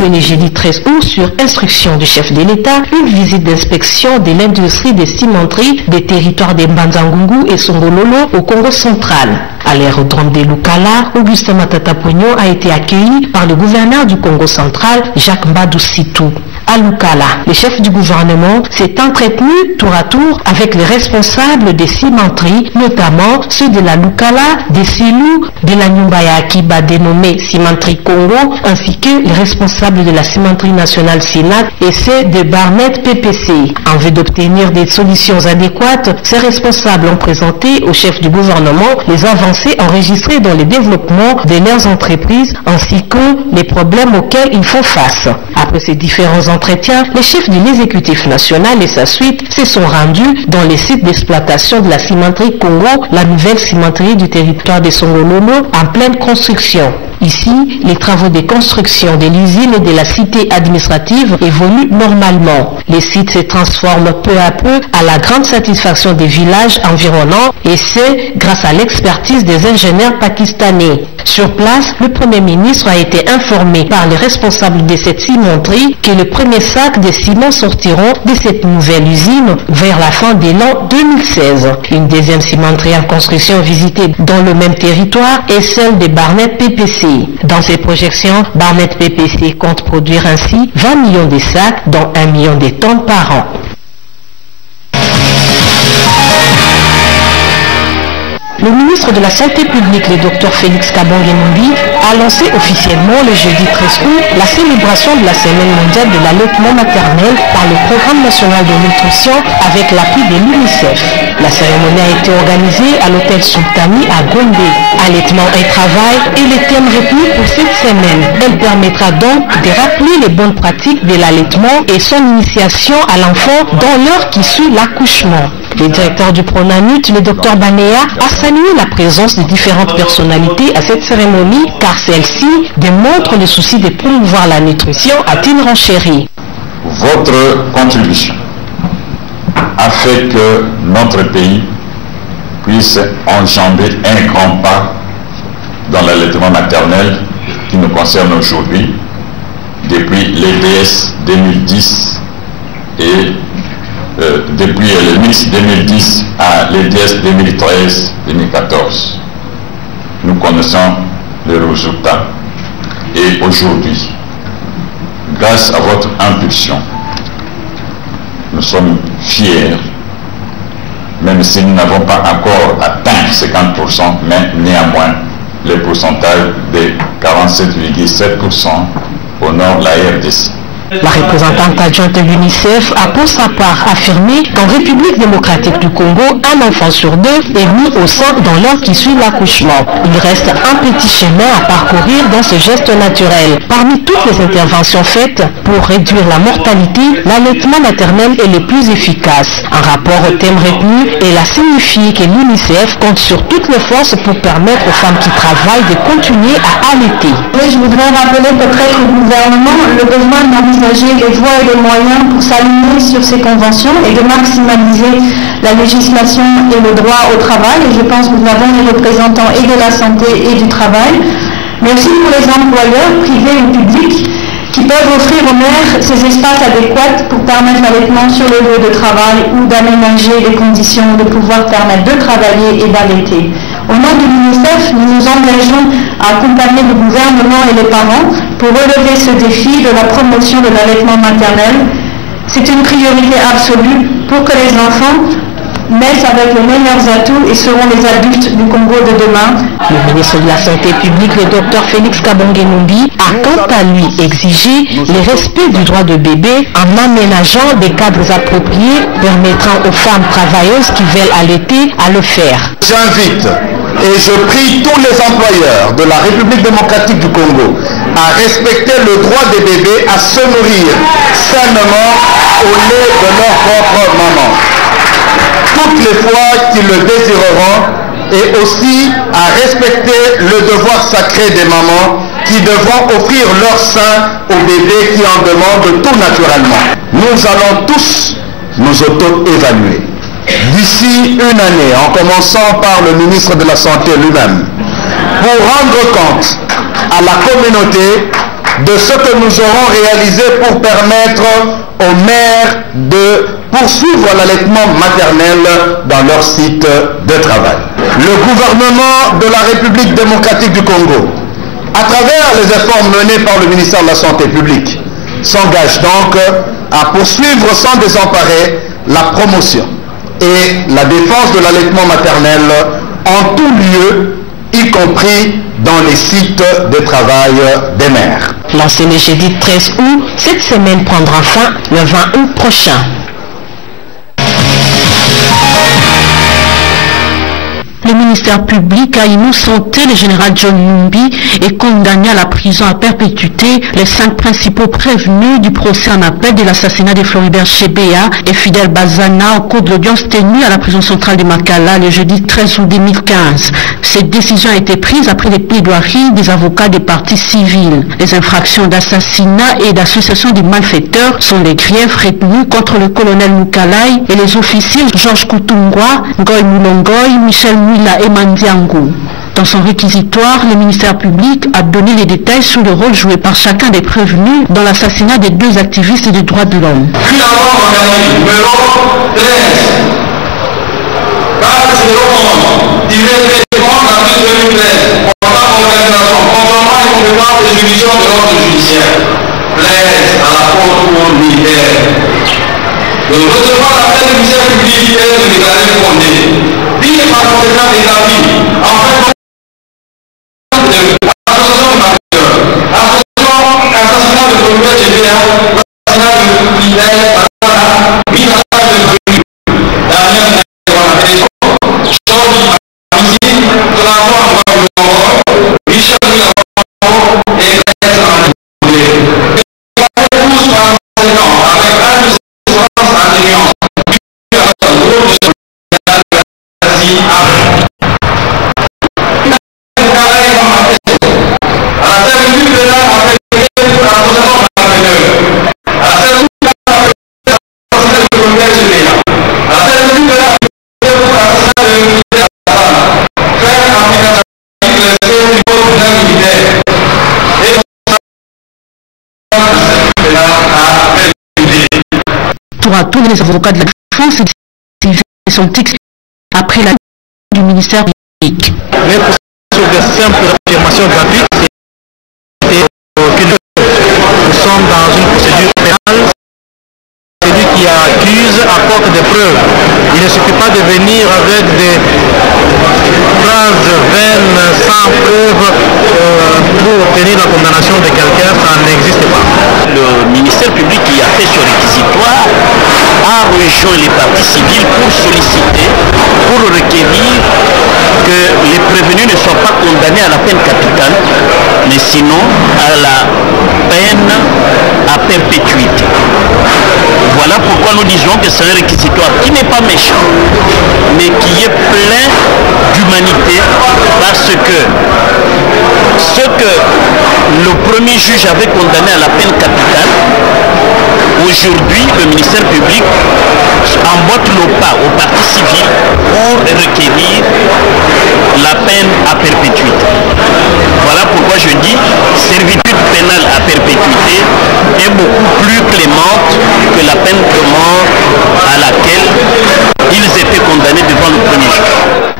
effectué le jeudi 13 août sur instruction du chef de l'État une visite d'inspection de l'industrie des cimenteries des territoires de Mbanza-Ngungu et Songololo au Congo central. À l'aérodrome de Lukala, Augustin Matata Pognon a été accueilli par le gouverneur du Congo central, Jacques Mbadou Sitou. À Lukala, le chef du gouvernement s'est entretenu tour à tour avec les responsables des cimenteries, notamment ceux de la Lukala, des Silou, de la Nyumbaya Akiba dénommée Cimenterie Congo, ainsi que les responsables de la cimenterie nationale SINAC et ceux de Barnet PPC. En vue d'obtenir des solutions adéquates, ces responsables ont présenté au chef du gouvernement les avancées enregistrées dans le développement de leurs entreprises ainsi que les problèmes auxquels ils font face. Après ces différents entretiens, les chefs de l'exécutif national et sa suite se sont rendus dans les sites d'exploitation de la cimenterie Congo, la nouvelle cimenterie du territoire de Songololo en pleine construction. Ici, les travaux de construction de l'usine et de la cité administrative évoluent normalement. Les sites se transforment peu à peu à la grande satisfaction des villages environnants et c'est grâce à l'expertise des ingénieurs pakistanais. Sur place, le Premier ministre a été informé par les responsables de cette cimenterie que les premiers sacs de ciment sortiront de cette nouvelle usine vers la fin de l'an 2016. Une deuxième cimenterie en construction visitée dans le même territoire est celle de Barnet PPC. Dans ces projections, Barnet PPC compte produire ainsi 20 millions de sacs, dont 1 million de tonnes par an. Le ministre de la Santé publique, le Dr Félix Kabonge-Numbi, a lancé officiellement le jeudi 13 août la célébration de la Semaine mondiale de l'allaitement maternel par le Programme national de nutrition avec l'appui de l'UNICEF. La cérémonie a été organisée à l'hôtel Sultani à Gombe. Allaitement et travail est le thème retenu pour cette semaine. Elle permettra donc de rappeler les bonnes pratiques de l'allaitement et son initiation à l'enfant dans l'heure qui suit l'accouchement. Le directeur du Pronamut, le Dr Banéa, a salué la présence de différentes personnalités à cette cérémonie car celle-ci démontre le souci de promouvoir la nutrition, a-t-il renchéri. Votre contribution a fait que notre pays puisse enjamber un grand pas dans l'allaitement maternel qui nous concerne aujourd'hui depuis l'EDS 2010 et depuis le mix 2010 à l'EDS 2013-2014. Nous connaissons les résultats. Et aujourd'hui, grâce à votre impulsion, nous sommes fiers, même si nous n'avons pas encore atteint 50%, mais néanmoins, le pourcentage de 47,7% honore la RDC. La représentante adjointe de l'UNICEF a pour sa part affirmé qu'en République démocratique du Congo, un enfant sur deux est mis au sein dans l'heure qui suit l'accouchement. Il reste un petit chemin à parcourir dans ce geste naturel. Parmi toutes les interventions faites pour réduire la mortalité, l'allaitement maternel est le plus efficace. Un rapport au thème retenu, elle a signifié que l'UNICEF compte sur toutes les forces pour permettre aux femmes qui travaillent de continuer à allaiter. Oui, je voudrais rappeler peut-être au gouvernement le besoin d'envisager les voies et les moyens pour s'aligner sur ces conventions et de maximaliser la législation et le droit au travail. Et je pense que nous avons les représentants et de la santé et du travail, mais aussi pour les employeurs privés ou publics qui peuvent offrir aux mères ces espaces adéquats pour permettre l'allaitement sur le lieu de travail ou d'aménager les conditions de pouvoir permettre de travailler et d'allaiter. Au nom de l'UNICEF, nous nous engageons à accompagner le gouvernement et les parents pour relever ce défi de la promotion de l'allaitement maternel. C'est une priorité absolue pour que les enfants naissent avec les meilleurs atouts et seront les adultes du Congo de demain. Le ministre de la Santé publique, le Dr Félix Kabonge-Numbi, a quant à lui exigé le respect du droit de bébé en aménageant des cadres appropriés permettant aux femmes travailleuses qui veulent allaiter à le faire. J'invite et je prie tous les employeurs de la République démocratique du Congo à respecter le droit des bébés à se nourrir sainement au lait de leur propre maman, toutes les fois qu'ils le désireront, et aussi à respecter le devoir sacré des mamans qui devront offrir leur sein aux bébés qui en demandent tout naturellement. Nous allons tous nous auto-évaluer d'ici une année, en commençant par le ministre de la Santé lui-même, pour rendre compte à la communauté de ce que nous aurons réalisé pour permettre aux mères de poursuivre l'allaitement maternel dans leur site de travail. Le gouvernement de la République démocratique du Congo, à travers les efforts menés par le ministère de la Santé publique, s'engage donc à poursuivre sans désemparer la promotion et la défense de l'allaitement maternel en tout lieu, y compris dans les sites de travail des mères. Lancé le jeudi 13 août, cette semaine prendra fin le 20 août prochain. Le ministère public a innocenté le général John Numbi et condamné à la prison à perpétuité les 5 principaux prévenus du procès en appel de l'assassinat de Floribert Chebeya et Fidel Bazana au cours de l'audience tenue à la prison centrale de Makala le jeudi 13 août 2015. Cette décision a été prise après les plaidoiries des avocats des partis civils. Les infractions d'assassinat et d'association de malfaiteurs sont les griefs retenus contre le colonel Moukalai et les officiers Georges Koutungwa, Ngoy Moulongoy, Michel Mouila et Mandiango. Dans son réquisitoire, le ministère public a donné les détails sur le rôle joué par chacun des prévenus dans l'assassinat des 2 activistes des droits de l'homme. De recevoir l'appel du ministère public et de déclarer le fondé. Dit par conséquent des avis, en fait, l'association de malfaiteurs, assassinat de Floribert Chebeya, assassinat de Fidel Bazana, mise en charge de prévenus, Daniel Georges Amici, Jonathan Ngoy, Michel Mouila et Grèce André. Tous par conséquent, avec à tous les avocats de la défense et sont expliqués après la du ministère public. Mais pour de simples affirmations gratuites, nous sommes dans une procédure pénale. Celui qui accuse apporte des preuves. Il ne suffit pas de venir avec des phrases vaines sans preuve pour obtenir la condamnation de quelqu'un, ça n'existe pas. Le ministère public qui a fait ce réquisitoire a rejoint les partis civils pour solliciter, pour requérir que les prévenus ne soient pas condamnés à la peine capitale, mais sinon à la peine à perpétuité. Voilà pourquoi nous disons que c'est un réquisitoire qui n'est pas méchant, mais qui est plein d'humanité, parce que ce que le premier juge avait condamné à la peine capitale, aujourd'hui le ministère public emboîte le pas au parti civil pour requérir la peine à perpétuité. Voilà pourquoi je dis servitude pénale à perpétuité est beaucoup plus clémente que la peine de mort à laquelle ils étaient condamnés devant le premier juge.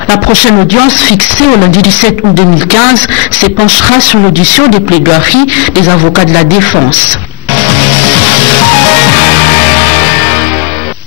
La prochaine audience, fixée au lundi 17 août 2015, s'épanchera sur l'audition des plaidoiries des avocats de la défense.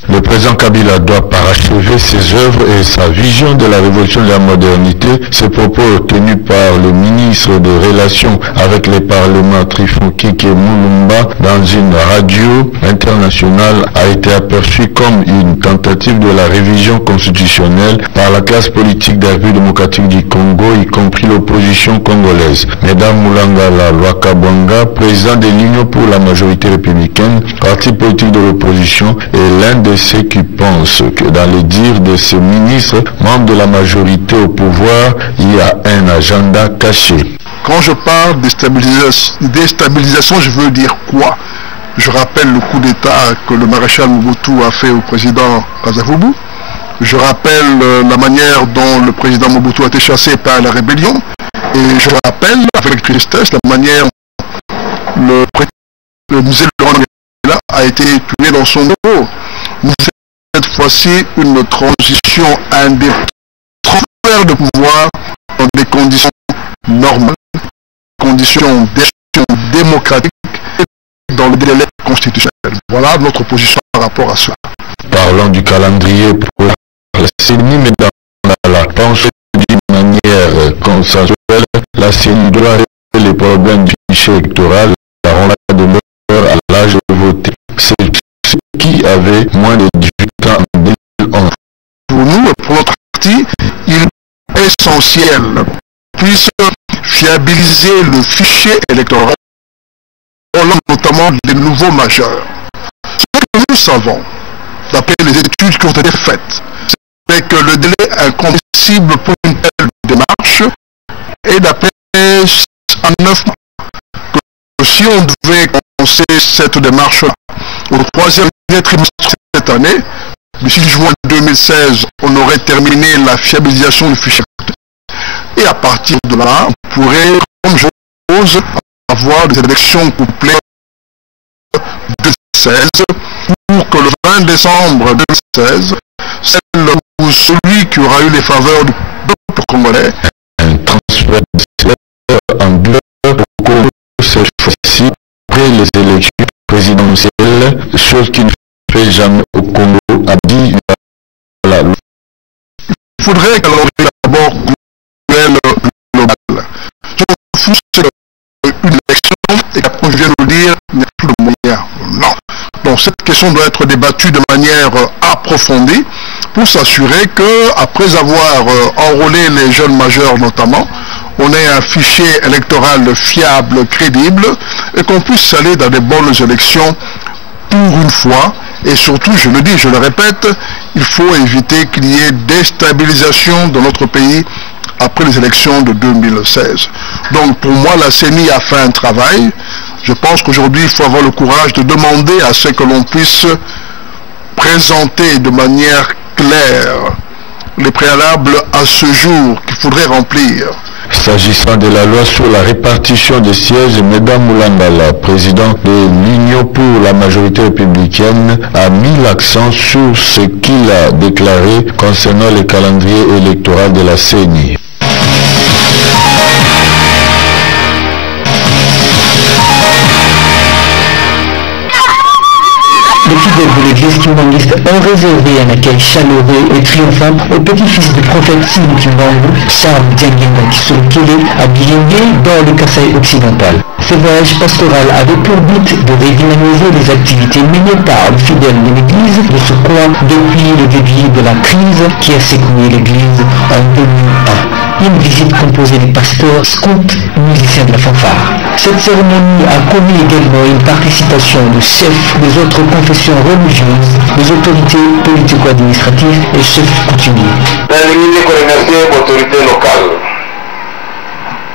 Le président Kabila doit parachever ses œuvres et sa vision de la révolution de la modernité. Ces propos tenus par le ministre des Relations avec les parlements Trifon Keke Moulumba dans une radio internationale a été aperçu comme une tentative de la révision constitutionnelle par la classe politique de la République démocratique du Congo, y compris l'opposition congolaise. Mesdames Moulangala Lwakabwanga, président de l'Union pour la majorité républicaine, parti politique de l'opposition, est l'un de ceux qui pensent que dans les dires de ce ministre, membre de la majorité au pouvoir, il y a un agenda caché. Quand je parle de déstabilisation, je veux dire quoi? Je rappelle le coup d'État que le maréchal Mobutu a fait au président Kasavubu. Je rappelle la manière dont le président Mobutu a été chassé par la rébellion. Et je rappelle avec tristesse la manière le musée de Laurent Nangela a été tué dans son bureau. Nous cette fois-ci une transition à des transferts de pouvoir dans des conditions normales, conditions d'élection démocratique et dans le délai constitutionnel. Voilà notre position par rapport à cela. Parlons du calendrier pour la CENI, mais dans la pensée d'une manière consensuelle, la CENI doit régler les problèmes du fichier électoral, la ronde de l'heure à l'âge de voter. C'est ceux qui avaient moins de 18 ans en 2011. Pour nous, pour notre parti, il est essentiel puisse fiabiliser le fichier électoral, notamment les nouveaux majeurs. Ce que nous savons, d'après les études qui ont été faites, c'est que le délai incompressible pour une telle démarche est d'après 9 mois. Que si on devait commencer cette démarche au 3e trimestre cette année, d'ici juin 2016, on aurait terminé la fiabilisation du fichier. Et à partir de là, on pourrait, comme je propose, avoir des élections couplées de 2016 pour que le 20 décembre 2016, celle où celui qui aura eu les faveurs du peuple congolais, un transfert de en 2 heures au Congo cette fois-ci, après les élections présidentielles, chose qui ne fait jamais au Congo, a dit la loi. Il faudrait qu'elle ait d'abord global. Ce qu'on fout, c'est une élection et qu'après je viens de le dire, il n'y a plus de moyens. Non. Donc cette question doit être débattue de manière approfondie pour s'assurer que, après avoir enrôlé les jeunes majeurs notamment, on ait un fichier électoral fiable, crédible, et qu'on puisse aller dans des bonnes élections pour une fois. Et surtout, je le dis, je le répète, il faut éviter qu'il y ait déstabilisation de notre pays après les élections de 2016. Donc pour moi, la CENI a fait un travail. Je pense qu'aujourd'hui, il faut avoir le courage de demander à ce que l'on puisse présenter de manière claire les préalables à ce jour qu'il faudrait remplir. S'agissant de la loi sur la répartition des sièges, Mme Moulambala, présidente de l'Union pour la majorité républicaine, a mis l'accent sur ce qu'il a déclaré concernant le calendrier électoral de la CENI. Les fidèles de l'église kimbangiste ont réservé un accueil chaleureux et triomphant au petit-fils du prophète Simon Kimbangu, Charles Dianguinda Kisolokele, à Biyengue, dans le Kasaï occidental. Ce voyage pastoral avait pour but de redynamiser les activités menées par les fidèles de l'église de ce coin depuis le début de la crise qui a secoué l'église en 2001. Une visite composée des pasteurs, scouts, musiciens de la fanfare. Cette cérémonie a connu également une participation de chefs des autres confessions religieuses, des autorités politico-administratives et chefs coutumiers. Je remercie l'autorité locale.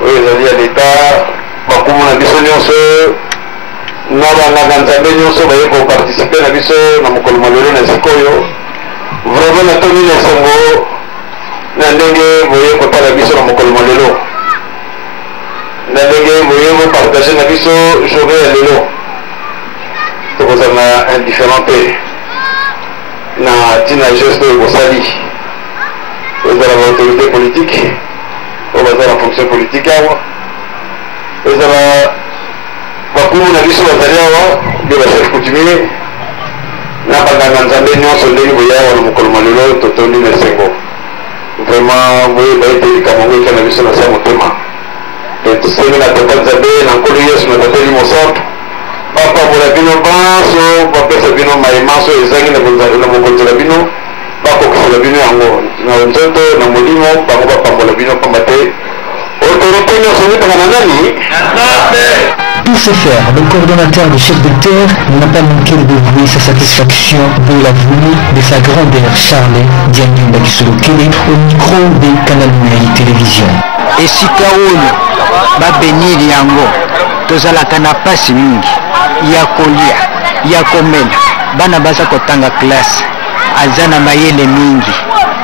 Oui, c'est-à-dire l'État, comme on a besoin de nous avons participé à la Mokolmalero na Sikoyo. Vraiment, la commune est Sango. Nandenge voye kotala biso na mokolo lelo nandenge voye partager na biso journée ya lelo tokozala indifférente na tina geste oyo kosali ozala ba autorité politique oyo bazala fonction politique awa ezala bakumu na biso bazali awa nde bachef coutumier na banganga nzambe nyonso ndenge boye awa na mokolo lelo totondi na esengo. Vraiment, vous avez été camarades qui ont vu sur la scène au thème. Et tout ce qui est la tête de la collier sur la tête du monstre. Papa, vous l'avez vu, papa, c'est bien, mais maso, les amis, vous avez vu, vous avez vu, papa, vous l'avez vu, vous avez vu, Pour ce faire, le coordonnateur du chef de terre n'a pas manqué de dévouer sa satisfaction de la venue de sa grandeur Charles Dianguinda Kisolokele au micro des canaux numériques télévision. Et si Kaoul va bénir Yango, tozalaka na pasi mingi, ya kolia, ya komena, bana baza kotanga classe, azana mayele mingi,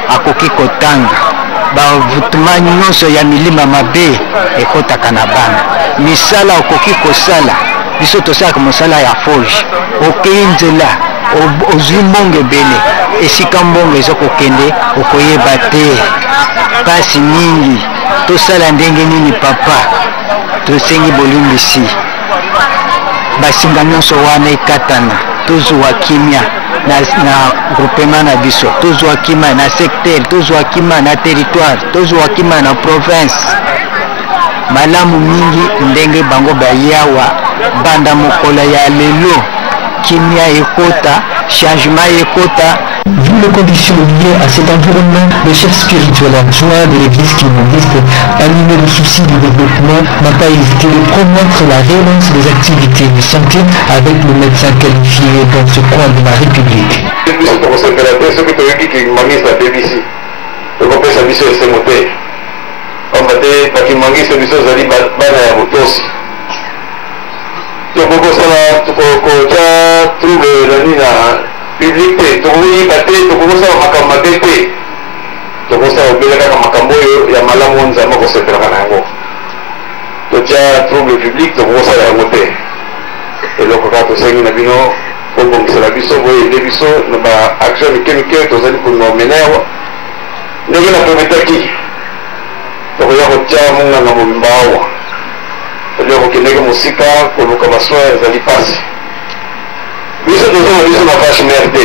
akoki kotanga. Bavutuma nyonso ya milima mabe ekotaka na bana misala okoki kosala biso tosalaka mosala ya forge okei nzela ozwi mbongo ebele esika mbongo ezokokende okoyeba te pasi mingi tosala ndenge nini papa tosengi bolimbisi basinga nyonso wana ekatana tozwa kimia na groupement na biso tozwa kimia na secteur tozwa kimia na territoire tozwa kimia na province malamu mingi ndenge bango bayawa banda mokolo ya lelo kimia ekota changement ekota. Vu les conditions liées à cet environnement, le chef spirituel adjoint de l'église kimoniste, animé de soucis du développement, n'a pas hésité de promettre la relance des activités de santé avec le médecin qualifié dans ce coin de la République. public te tokoyiba te tokokosala makambo mabe te tokosala obele kaka makambo oyo ya malamu nzambe akosepelaka na yango totya trouble public tokokosala yango te eloko kaka tosengi na bino kobongisela biso boyende biso na baaction mike mike tozali konomena yawa ndenge na tobetaki tokoya kotya monganga mobimba awa tolia kokendeke mosika koluka baswa ezali pasi biso tozala biso na vache merde